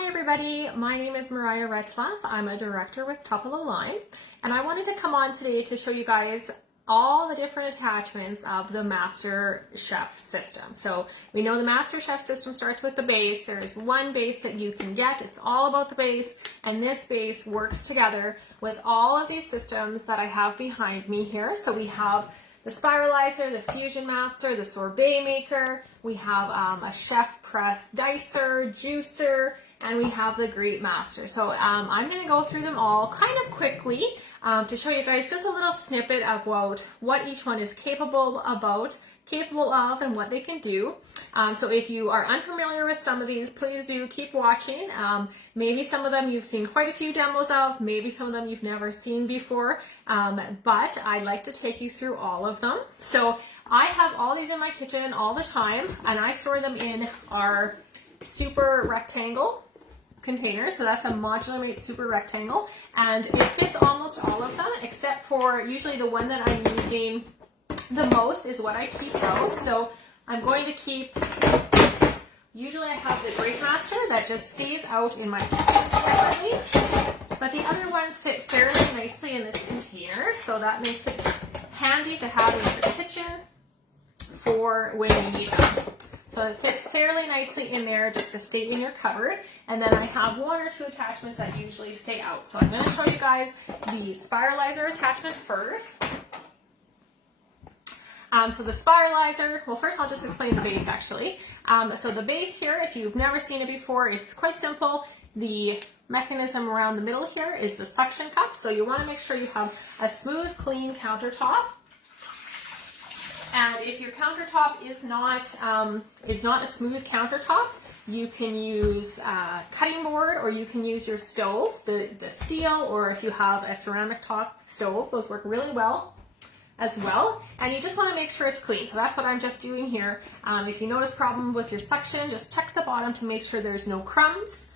Hi everybody, my name is Mariah Retzlaff. I'm a director with Top of the Line, and I wanted to come on today to show you guys all the different attachments of the Master Chef system. So we know the Master Chef system starts with the base. There is one base that you can get. It's all about the base, and this base works together with all of these systems that I have behind me here. So we have the Spiralizer, the Fusion Master, the Sorbet Maker, we have a Chef Press Dicer, Juicer, and we have the Great Master. So I'm going to go through them all kind of quickly to show you guys just a little snippet of what each one is capable of and what they can do. So if you are unfamiliar with some of these, please do keep watching. Maybe some of them you've seen quite a few demos of, maybe some of them you've never seen before, but I'd like to take you through all of them. So I have all these in my kitchen all the time, and I store them in our super rectangle container. So that's a Modular Mate Super Rectangle, and it fits almost all of them except for usually the one that I'm using the most is what I keep out. So I'm going to keep, usually I have the Great Master that just stays out in my kitchen separately, but the other ones fit fairly nicely in this container, so that makes it handy to have in your kitchen for when you need them. So it fits fairly nicely in there just to stay in your cupboard. And then I have one or two attachments that usually stay out. So I'm going to show you guys the Spiralizer attachment first. So the Spiralizer, well, first I'll just explain the base actually. So the base here, if you've never seen it before, it's quite simple. The mechanism around the middle here is the suction cup. So you want to make sure you have a smooth, clean countertop. And if your countertop is not a smooth countertop, you can use a cutting board, or you can use your stove, the steel, or if you have a ceramic top stove, those work really well as well. And you just want to make sure it's clean. So that's what I'm just doing here. If you notice problem with your suction, just check the bottom to make sure there's no crumbs,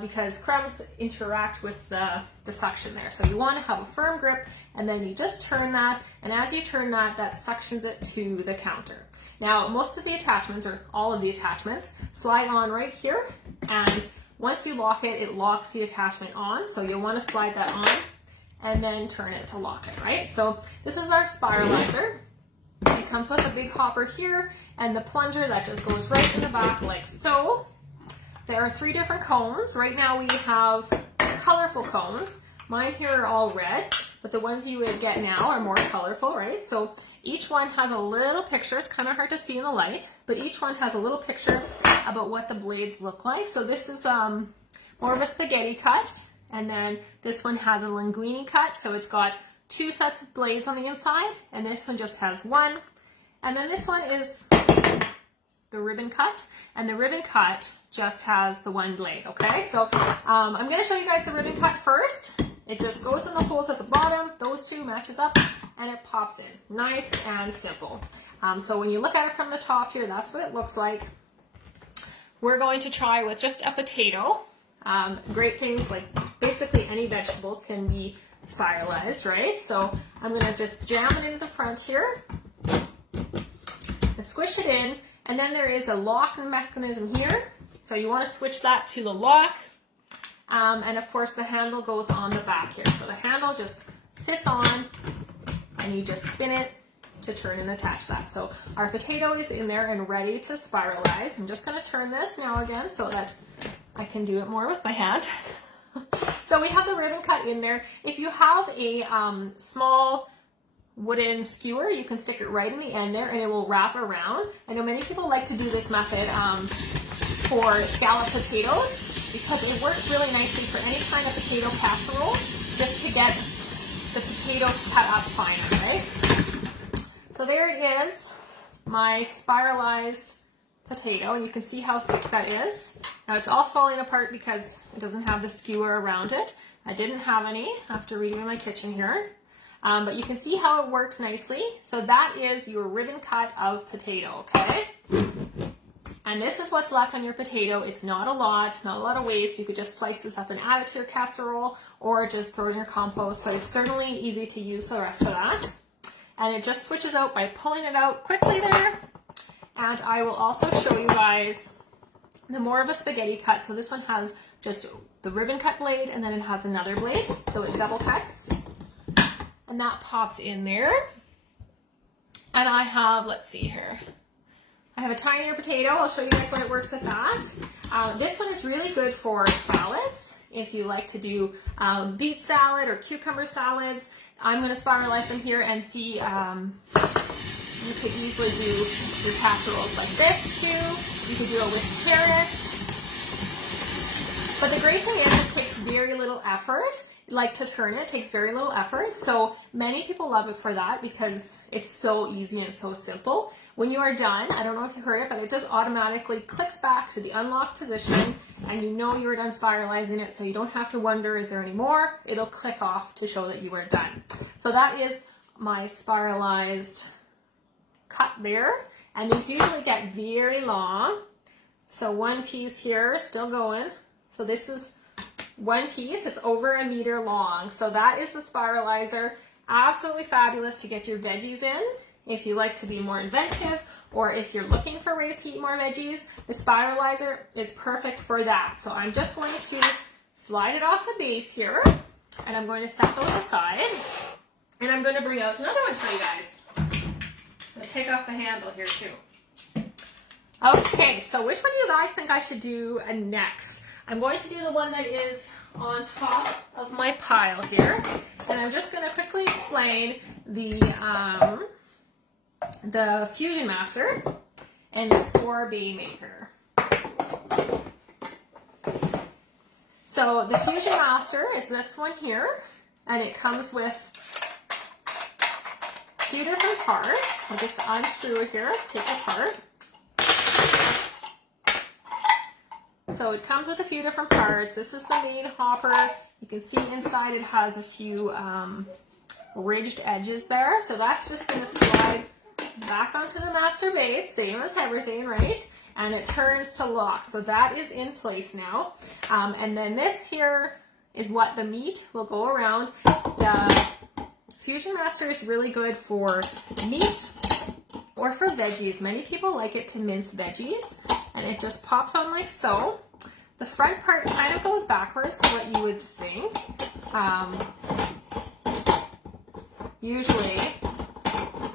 because crumbs interact with the suction there. So you want to have a firm grip, and then you just turn that, and as you turn that, that suctions it to the counter. Now, most of the attachments, or all of the attachments, slide on right here, and once you lock it, it locks the attachment on. So you'll want to slide that on and then turn it to lock it, right? So this is our Spiralizer. It comes with a big hopper here and the plunger that just goes right in the back like so. There are 3 different cones. Right now we have colorful cones. Mine here are all red, but the ones you would get now are more colorful, right? So each one has a little picture. It's kind of hard to see in the light, but each one has a little picture about what the blades look like. So this is more of a spaghetti cut, and then this one has a linguine cut. So it's got 2 sets of blades on the inside, and this one just has 1. And then this one is the ribbon cut, and the ribbon cut just has the 1 blade, okay? So I'm going to show you guys the ribbon cut first. It just goes in the holes at the bottom, those 2 matches up, and it pops in. Nice and simple. So when you look at it from the top here, that's what it looks like. We're going to try with just a potato. Great things like basically any vegetables can be spiralized, right? So I'm going to just jam it into the front here and squish it in. And then there is a lock mechanism here. So you want to switch that to the lock. And of course the handle goes on the back here. So the handle just sits on, and you just spin it to turn and attach that. So our potato is in there and ready to spiralize. I'm just going to turn this now again so that I can do it more with my hand. So we have the ribbon cut in there. If you have a small wooden skewer, you can stick it right in the end there, and it will wrap around. I know many people like to do this method for scalloped potatoes because it works really nicely for any kind of potato casserole, just to get the potatoes cut up finer, right? So there it is, my spiralized potato, and you can see how thick that is. Now it's all falling apart because it doesn't have the skewer around it. I didn't have any after redoing my kitchen here. But you can see how it works nicely. So that is your ribbon cut of potato, okay? And this is what's left on your potato. It's not a lot of waste. You could just slice this up and add it to your casserole, or just throw it in your compost, but it's certainly easy to use the rest of that. And it just switches out by pulling it out quickly there. And I will also show you guys the more of a spaghetti cut. So this one has just the ribbon cut blade, and then it has another blade, so it double cuts, and that pops in there. And I have, let's see here, I have a tinier potato. I'll show you guys what it works with that. This one is really good for salads. If you like to do beet salad or cucumber salads, I'm going to spiralize them here and see. You could easily do your casseroles like this too. You could do it with carrots. But the great thing is it takes very little effort. Like to turn it takes very little effort. So many people love it for that because it's so easy and so simple. When you are done, I don't know if you heard it, but it just automatically clicks back to the unlocked position, and you know you were done spiralizing it, so you don't have to wonder, is there any more? It'll click off to show that you were done. So that is my spiralized cut there, and these usually get very long. So one piece here, still going. So this is one piece, it's over 1 meter long. So that is the spiralizer. Absolutely fabulous to get your veggies in. If you like to be more inventive, or if you're looking for ways to eat more veggies, the spiralizer is perfect for that. So I'm just going to slide it off the base here, and I'm going to set those aside, and I'm going to bring out another one to show you guys. I'm going to take off the handle here too. Okay, so which one do you guys think I should do next? I'm going to do the one that is on top of my pile here, and I'm just going to quickly explain the Fusion Master and the sorbet maker. So the Fusion Master is this one here, and it comes with a few different parts. I'll just unscrew it here to take it apart. So it comes with a few different parts. This is the main hopper. You can see inside it has a few ridged edges there. So that's just going to slide back onto the master base, same as everything, right? And it turns to lock. So that is in place now. And then this here is what the meat will go around. The Fusion Master is really good for meat or for veggies. Many people like it to mince veggies, and it just pops on like so. The front part kind of goes backwards to what you would think. Usually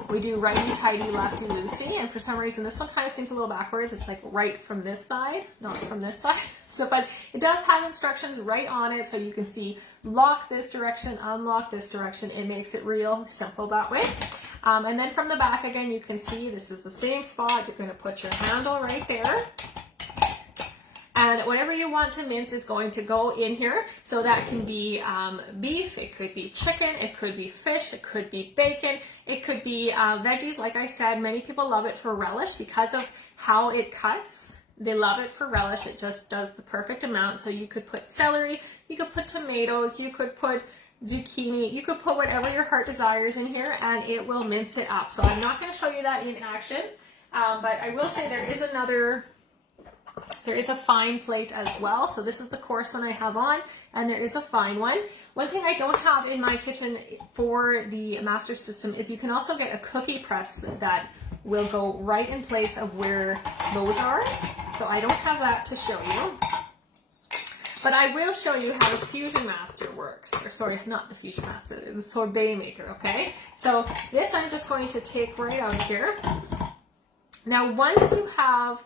we do righty-tighty, lefty-loosey, and for some reason this one kind of seems a little backwards. It's like right from this side, not from this side. So, but it does have instructions right on it, so you can see lock this direction, unlock this direction. It makes it real simple that way. And then from the back again, you can see this is the same spot. You're going to put your handle right there. And whatever you want to mince is going to go in here. So that can be beef, it could be chicken, it could be fish, it could be bacon, it could be veggies. Like I said, many people love it for relish because of how it cuts. They love it for relish. It just does the perfect amount. So you could put celery, you could put tomatoes, you could put zucchini, you could put whatever your heart desires in here, and it will mince it up. So I'm not going to show you that in action, but I will say there is a fine plate as well. So this is the coarse one I have on, and there is a fine one. One thing I don't have in my kitchen for the Master System is you can also get a cookie press that will go right in place of where those are. So I don't have that to show you. But I will show you how the Fusion Master works. Or sorry, not the Fusion Master, the sorbet maker, okay? So this I'm just going to take right out here. Now once you have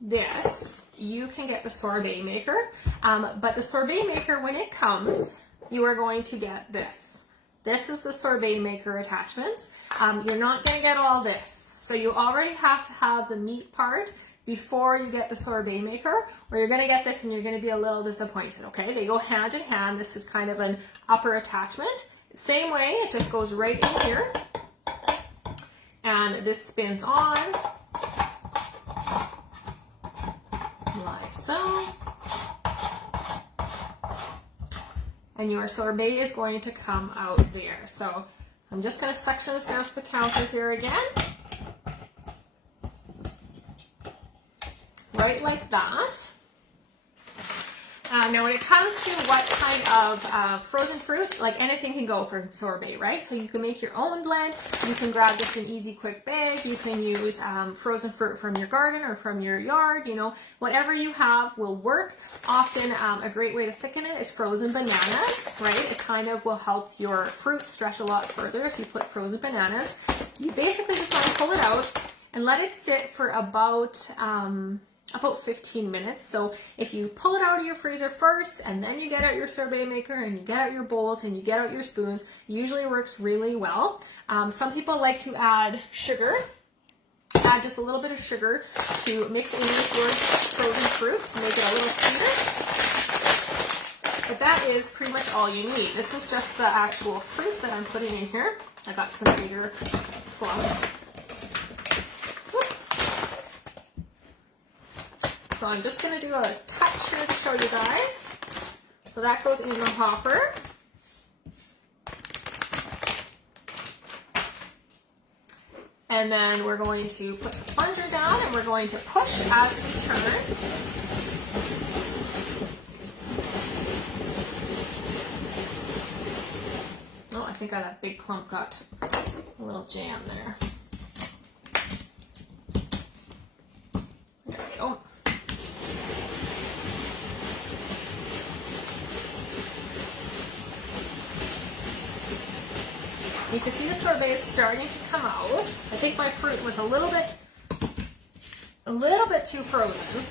this, you can get the sorbet maker. But the sorbet maker, when it comes, you are going to get this. This is the sorbet maker attachments. You're not going to get all this. So you already have to have the meat part before you get the sorbet maker, or you're going to get this and you're going to be a little disappointed, okay? They go hand in hand. This is kind of an upper attachment. Same way, it just goes right in here. And this spins on like so. And your sorbet is going to come out there. So I'm just going to section this down to the counter here again. Right like that. Now when it comes to what kind of frozen fruit, like anything can go for sorbet, right? So you can make your own blend. You can grab just an easy quick bag. You can use frozen fruit from your garden or from your yard, you know, whatever you have will work. Often a great way to thicken it is frozen bananas, right? It kind of will help your fruit stretch a lot further if you put frozen bananas. You basically just want to pull it out and let it sit for about 15 minutes. So if you pull it out of your freezer first and then you get out your sorbet maker and you get out your bowls and you get out your spoons, it usually works really well. Some people like to add sugar. Add just a little bit of sugar to mix in with your frozen fruit to make it a little sweeter. But that is pretty much all you need. This is just the actual fruit that I'm putting in here. I got some bigger plums. So I'm just going to do a touch here to show you guys. So that goes in the hopper. And then we're going to put the plunger down and we're going to push as we turn. Oh, I think that big clump got a little jam there. There we go. You can see the sorbet is starting to come out. I think my fruit was a little bit too frozen.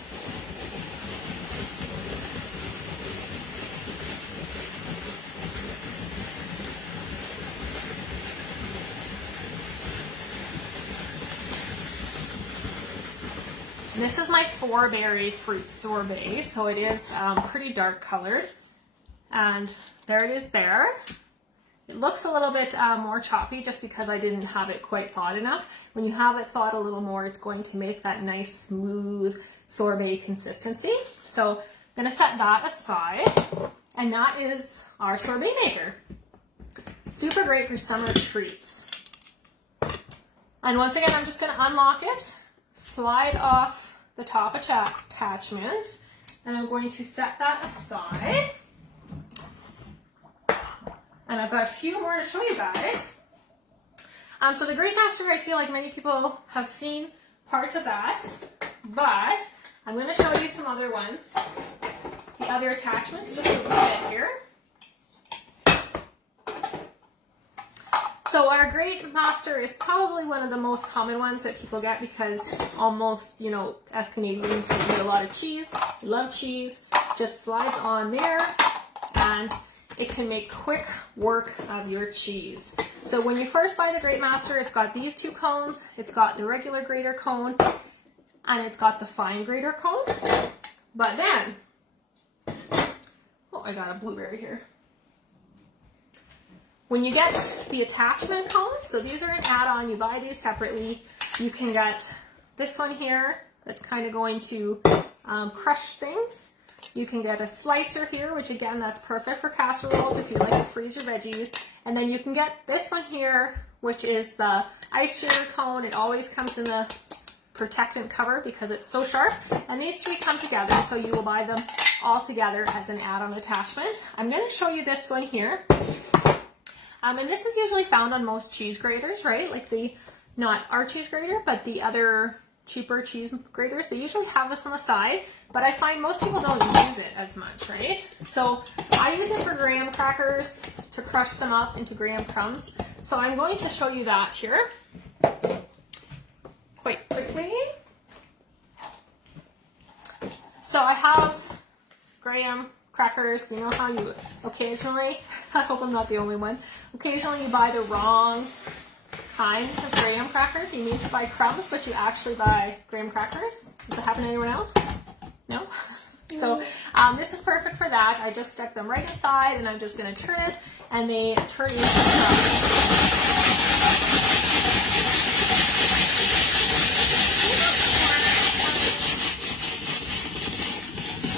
And this is my 4-berry fruit sorbet, so it is pretty dark colored. And there it is there. It looks a little bit more choppy just because I didn't have it quite thawed enough. When you have it thawed a little more, it's going to make that nice smooth sorbet consistency. So I'm going to set that aside, and that is our sorbet maker. Super great for summer treats. And once again, I'm just going to unlock it, slide off the top attachment, and I'm going to set that aside. And I've got a few more to show you guys. So the Great Master, I feel like many people have seen parts of that, but I'm going to show you some other ones, the other attachments, just a little bit here. So our Great Master is probably one of the most common ones that people get because almost, you know, as Canadians, we eat a lot of cheese. We love cheese. Just slides on there, and it can make quick work of your cheese. So when you first buy the Great Master, it's got these 2 cones. It's got the regular grater cone, and it's got the fine grater cone. But then, oh, I got a blueberry here. When you get the attachment cones, so these are an add-on, you buy these separately. You can get this one here that's kind of going to crush things. You can get a slicer here, which again, that's perfect for casseroles if you like to freeze your veggies. And then you can get this one here, which is the ice shaver cone. It always comes in the protectant cover because it's so sharp. And these 3 come together, so you will buy them all together as an add-on attachment. I'm going to show you this one here. And this is usually found on most cheese graters, right? Like not our cheese grater, but the other cheaper cheese graters. They usually have this on the side, but I find most people don't use it as much, right? So I use it for graham crackers to crush them up into graham crumbs. So I'm going to show you that here quite quickly. So I have graham crackers. You know how you occasionally, I hope I'm not the only one, occasionally you buy the wrong kind of graham crackers. You need to buy crumbs, but you actually buy graham crackers. Does that happen to anyone else? No? So this is perfect for that. I just stuck them right inside, and I'm just going to turn it, and they turn into crumbs.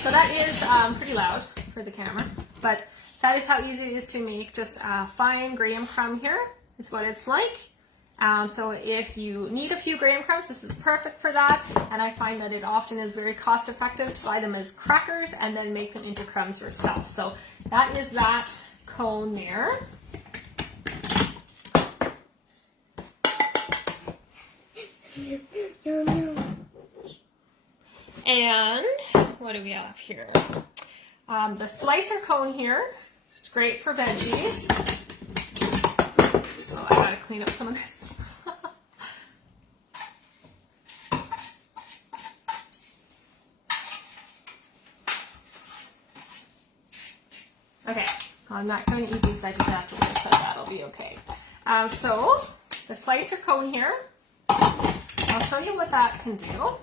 So that is pretty loud for the camera, but that is how easy it is to make just a fine graham crumb here. Is what it's like. So if you need a few graham crumbs, this is perfect for that. And I find that it often is very cost effective to buy them as crackers and then make them into crumbs yourself. So that is that cone there. And what do we have here? The slicer cone here. It's great for veggies. Oh, I gotta clean up some of this. Okay, I'm not going to eat these veggies afterwards, so that'll be okay. So the slicer cone here, I'll show you what that can do.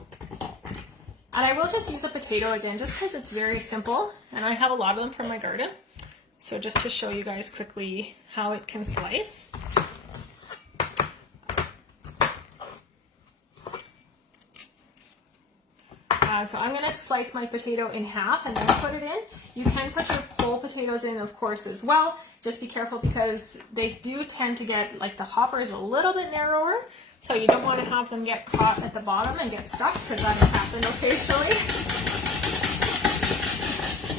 And I will just use a potato again, just because it's very simple, and I have a lot of them from my garden. So just to show you guys quickly how it can slice. So I'm going to slice my potato in half and then put it in. You can put your whole potatoes in, of course, as well. Just be careful because they do tend to get, like, the hopper is a little bit narrower. So you don't want to have them get caught at the bottom and get stuck, because that has happened occasionally.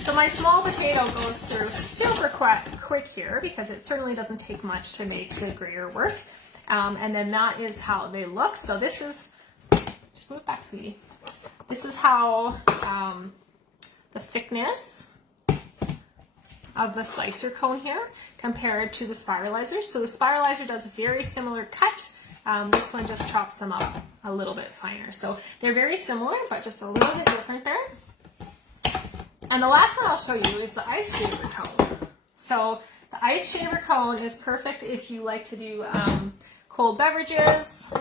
So my small potato goes through super quick here because it certainly doesn't take much to make the grater work. And then that is how they look. So this is, just move back, sweetie. This is how the thickness of the slicer cone here compared to the spiralizer. So the spiralizer does a very similar cut. This one just chops them up a little bit finer. So they're very similar, but just a little bit different there. And the last one I'll show you is the ice shaver cone. So the ice shaver cone is perfect if you like to do cold beverages.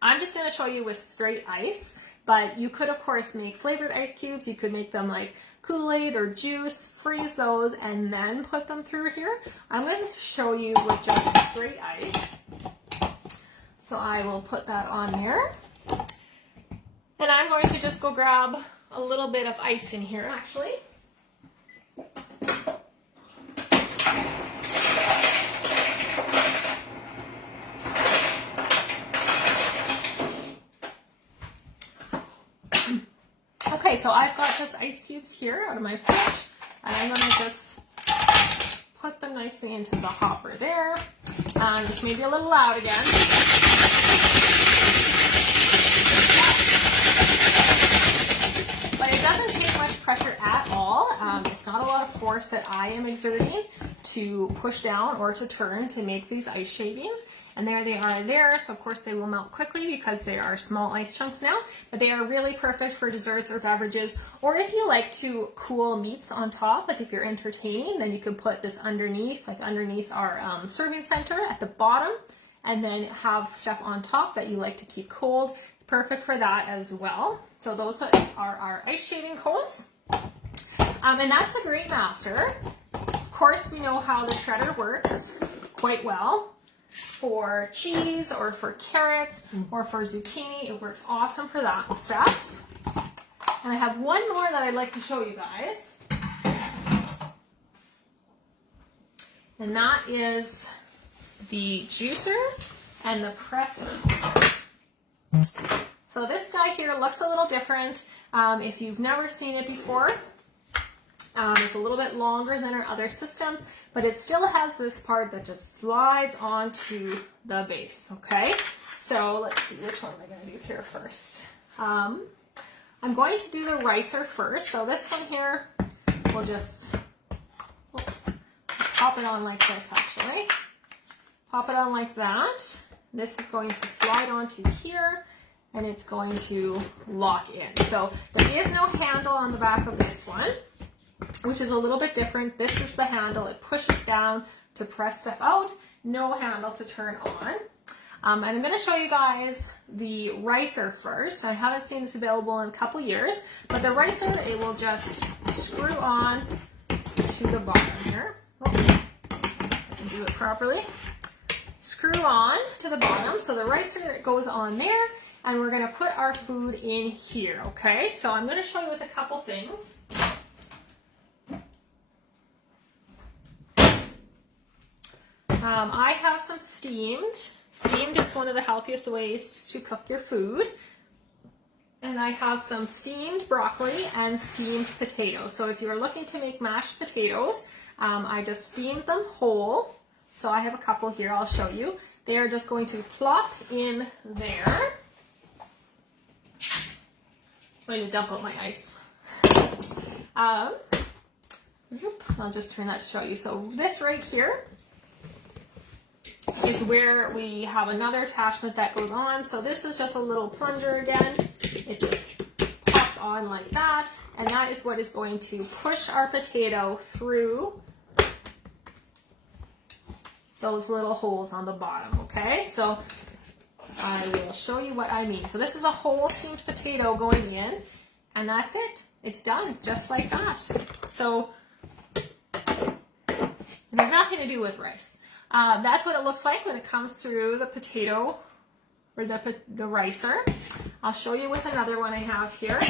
I'm just going to show you with straight ice, but you could, of course, make flavored ice cubes. You could make them like Kool-Aid or juice, freeze those, and then put them through here. I'm going to show you with just straight ice. So I will put that on there. And I'm going to just go grab a little bit of ice in here, actually. Okay, so I've got just ice cubes here out of my fridge, and I'm going to just put them nicely into the hopper there. This may be a little loud again. But it doesn't take much pressure at all. It's not a lot of force that I am exerting to push down or to turn to make these ice shavings. And there they are there. So of course they will melt quickly because they are small ice chunks now, but they are really perfect for desserts or beverages. Or if you like to cool meats on top, like if you're entertaining, then you can put this underneath, like underneath our serving center at the bottom, and then have stuff on top that you like to keep cold. It's perfect for that as well. So those are our ice shaving cones. And that's the Great Master. Of course, we know how the shredder works quite well. For cheese or for carrots or for zucchini, it works awesome for that stuff. And I have one more that I'd like to show you guys. And that is the juicer and the presser. So this guy here looks a little different. If you've never seen it before, it's a little bit longer than our other systems, but it still has this part that just slides onto the base, okay? So let's see, which one am I going to do here first? I'm going to do the ricer first. So this one here, we'll just pop it on like this, actually. Pop it on like that. This is going to slide onto here, and it's going to lock in. So there is no handle on the back of this one, which is a little bit different. This is the handle. It pushes down to press stuff out. No handle to turn on. And I'm going to show you guys the ricer first. I haven't seen this available in a couple years, but the ricer, it will just screw on to the bottom here. Oh, I can do it properly. Screw on to the bottom. So the ricer goes on there, and we're going to put our food in here, okay? So I'm going to show you with a couple things. I have some steamed Steamed is one of the healthiest ways to cook your food. And I have some steamed broccoli and steamed potatoes. So if you're looking to make mashed potatoes, I just steamed them whole. So I have a couple here, I'll show you. They are just going to plop in there. I'm going to dump out my ice. I'll just turn that to show you. So this right here is where we have another attachment that goes on. So this is just a little plunger again. It just pops on like that, and that is what is going to push our potato through those little holes on the bottom, okay? So I will show you what I mean. So this is a whole steamed potato going in, and that's it. It's done, just like that. So it has nothing to do with rice. That's what it looks like when it comes through the potato or the ricer. I'll show you with another one I have here.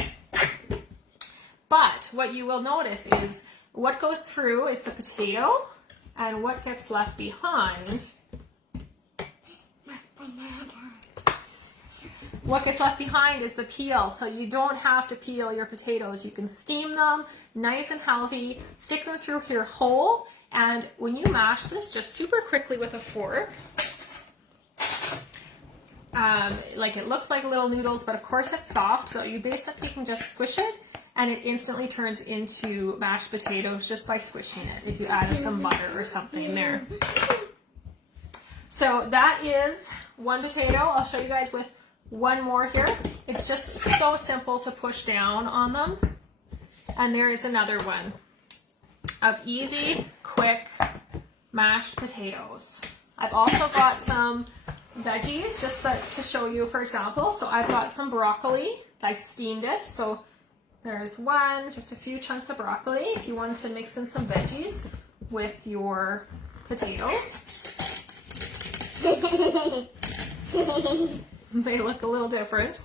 But what you will notice is what goes through is the potato, and what gets left behind. What gets left behind is the peel, so you don't have to peel your potatoes. You can steam them nice and healthy, stick them through here whole, and when you mash this just super quickly with a fork, like it looks like little noodles, but of course it's soft, so you basically can just squish it and it instantly turns into mashed potatoes just by squishing it if you added some butter or something there. So that is one potato. I'll show you guys with one more here. It's just so simple to push down on them. And there is another one of easy, quick mashed potatoes. I've also got some veggies just to show you, for example. So I've got some broccoli. I've steamed it. So there's one, just a few chunks of broccoli if you wanted to mix in some veggies with your potatoes. They look a little different.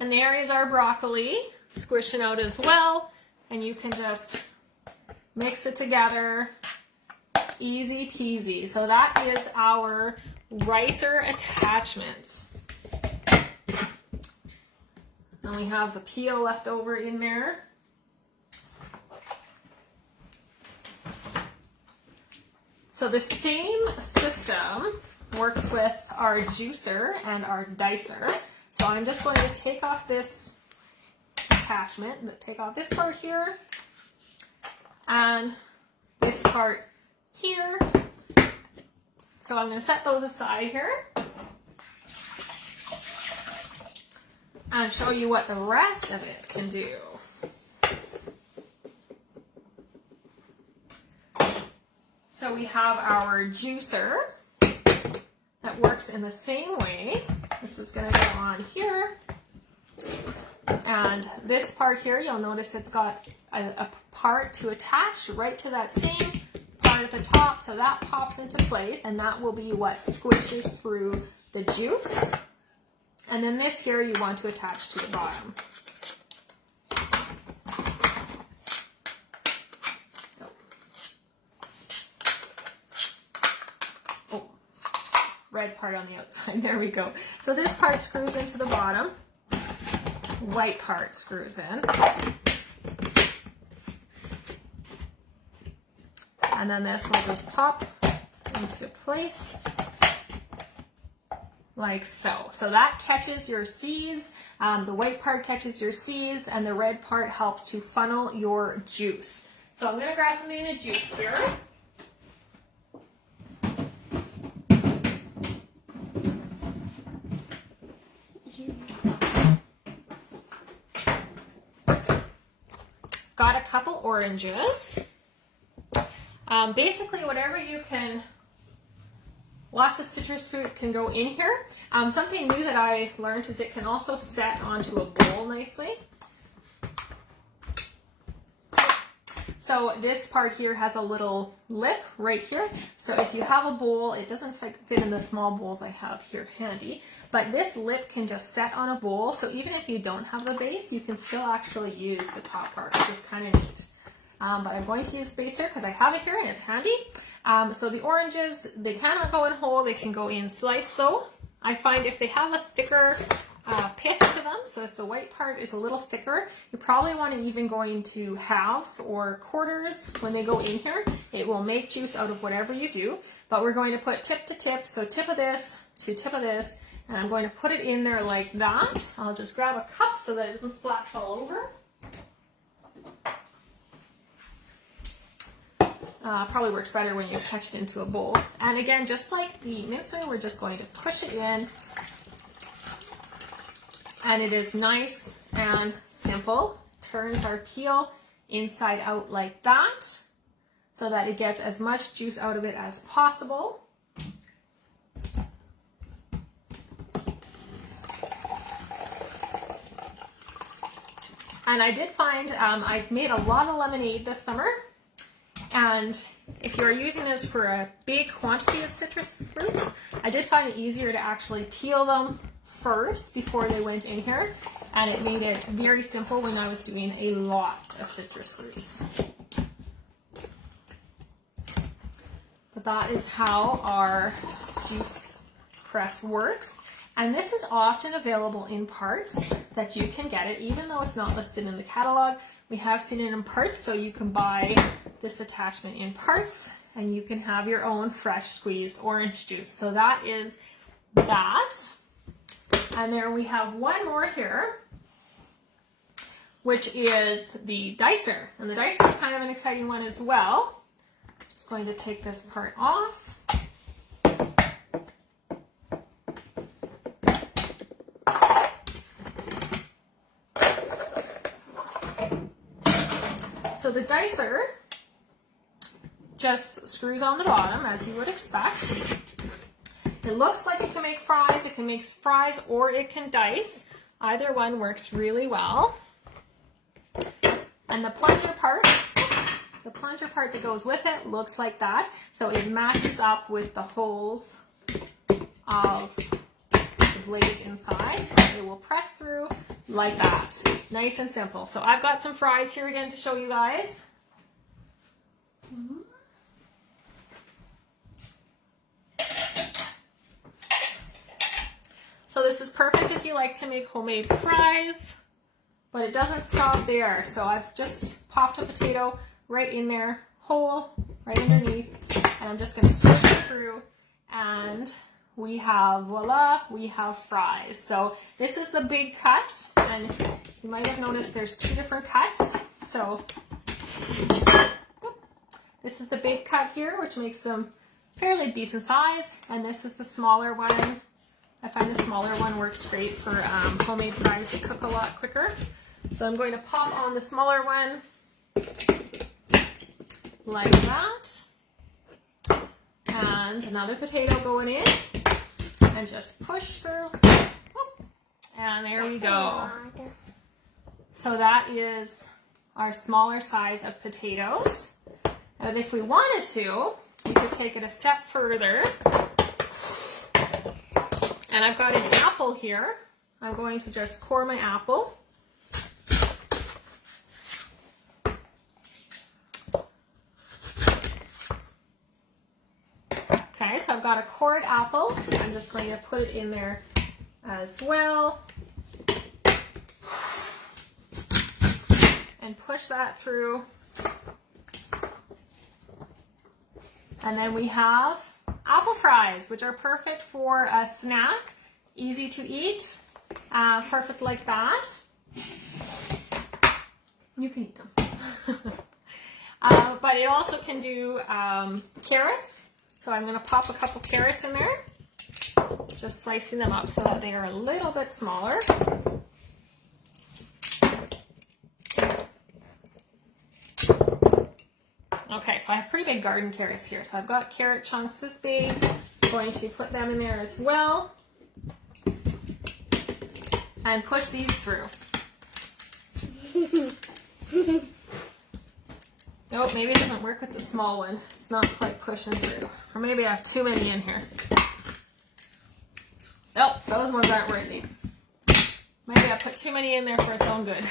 And there is our broccoli, squishing out as well. And you can just mix it together. Easy peasy. So that is our ricer attachment. And we have the peel left over in there. So the same system works with our juicer and our dicer. So I'm just going to take off this attachment, take off this part here and this part here. So I'm going to set those aside here and show you what the rest of it can do. So we have our juicer that works in the same way. This is going to go on here. And this part here, you'll notice it's got a part to attach right to that same part at the top. So that pops into place, and that will be what squishes through the juice. And then this here you want to attach to the bottom. Oh, red part on the outside, there we go. So this part screws into the bottom, white part screws in. And then this will just pop into place. Like so. So that catches your seeds, the white part catches your seeds, and the red part helps to funnel your juice. So I'm going to grab something to juice here. Got a couple oranges. Basically whatever you can. Lots of citrus fruit can go in here. Something new that I learned is it can also set onto a bowl nicely. So this part here has a little lip right here. So if you have a bowl, it doesn't fit in the small bowls I have here handy, but this lip can just set on a bowl. So even if you don't have the base, you can still actually use the top part, which is kind of neat. but I'm going to use spacer because I have it here and it's handy. So the oranges, they cannot go in whole, they can go in slice though. I find if they have a thicker pith to them, so if the white part is a little thicker, you probably want to even go into halves or quarters when they go in here. It will make juice out of whatever you do, but we're going to put tip to tip, so tip of this to tip of this, and I'm going to put it in there like that. I'll just grab a cup so that it doesn't splash all over. Probably works better when you catch it into a bowl. And again, just like the mincer, we're just going to push it in. And it is nice and simple. Turns our peel inside out like that so that it gets as much juice out of it as possible. And I did find I've made a lot of lemonade this summer. And if you're using this for a big quantity of citrus fruits, I did find it easier to actually peel them first before they went in here, and it made it very simple when I was doing a lot of citrus fruits. But that is how our juice press works, and this is often available in parts that you can get it even though it's not listed in the catalog. We have seen it in parts, so you can buy this attachment in parts and you can have your own fresh squeezed orange juice. So that is that. And there we have one more here, which is the dicer. And the dicer is kind of an exciting one as well. Just going to take this part off. So the dicer just screws on the bottom as you would expect. It looks like it can make fries. It can make fries or it can dice. Either one works really well. And the plunger part that goes with it looks like that. So it matches up with the holes of the blades inside. So it will press through like that. Nice and simple. So I've got some fries here again to show you guys. So this is perfect if you like to make homemade fries, but it doesn't stop there. So I've just popped a potato right in there, whole, right underneath, and I'm just going to switch it through, and we have, voila, we have fries. So this is the big cut, and you might have noticed there's two different cuts. So this is the big cut here, which makes them fairly decent size, and this is the smaller one. I find the smaller one works great for homemade fries that cook a lot quicker. So I'm going to pop on the smaller one like that. And another potato going in. And just push through. And there we go. So that is our smaller size of potatoes. And if we wanted to, we could take it a step further. And I've got an apple here. I'm going to just core my apple. Okay, so I've got a cored apple. I'm just going to put it in there as well. And push that through. And then we have apple fries, which are perfect for a snack, easy to eat, perfect like that. You can eat them. But it also can do carrots. So I'm going to pop a couple carrots in there, just slicing them up so that they are a little bit smaller. Okay, so I have pretty big garden carrots here. So I've got carrot chunks this big. I'm going to put them in there as well. And push these through. Oh, maybe it doesn't work with the small one. It's not quite pushing through. Or maybe I have too many in here. Oh, those ones aren't worthy. Maybe I put too many in there for its own good.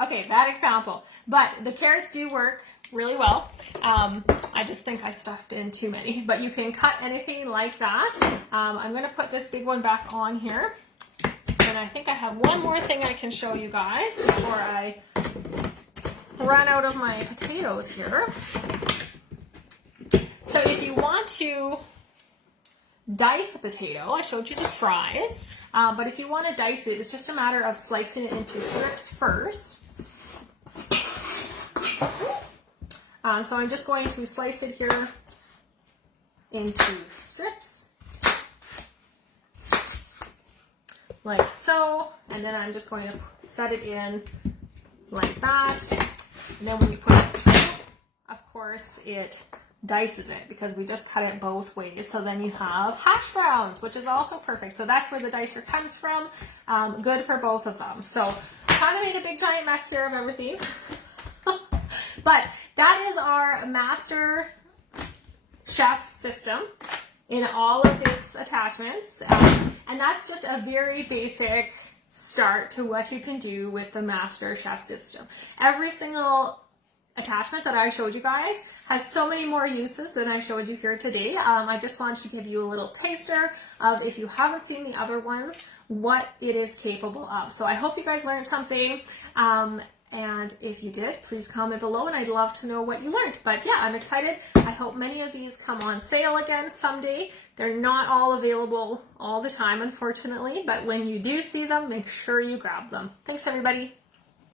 Okay, bad example. But the carrots do work really well. I just think I stuffed in too many. But you can cut anything like that. I'm going to put this big one back on here. And I think I have one more thing I can show you guys before I run out of my potatoes here. So if you want to dice a potato, I showed you the fries, but if you want to dice it, it's just a matter of slicing it into strips first. So I'm just going to slice it here into strips, like so, and then I'm just going to set it in like that, and then when you put it through, of course, it dices it because we just cut it both ways. So then you have hash browns, which is also perfect. So that's where the dicer comes from. Good for both of them. So kind of made a big giant mess here of everything. But that is our Master Chef system in all of its attachments. And that's just a very basic start to what you can do with the Master Chef system. Every single attachment that I showed you guys has so many more uses than I showed you here today. I just wanted to give you a little taster of, if you haven't seen the other ones, what it is capable of. So I hope you guys learned something. And if you did, please comment below and I'd love to know what you learned. But yeah, I'm excited. I hope many of these come on sale again someday. They're not all available all the time, unfortunately, but when you do see them, make sure you grab them. Thanks, everybody.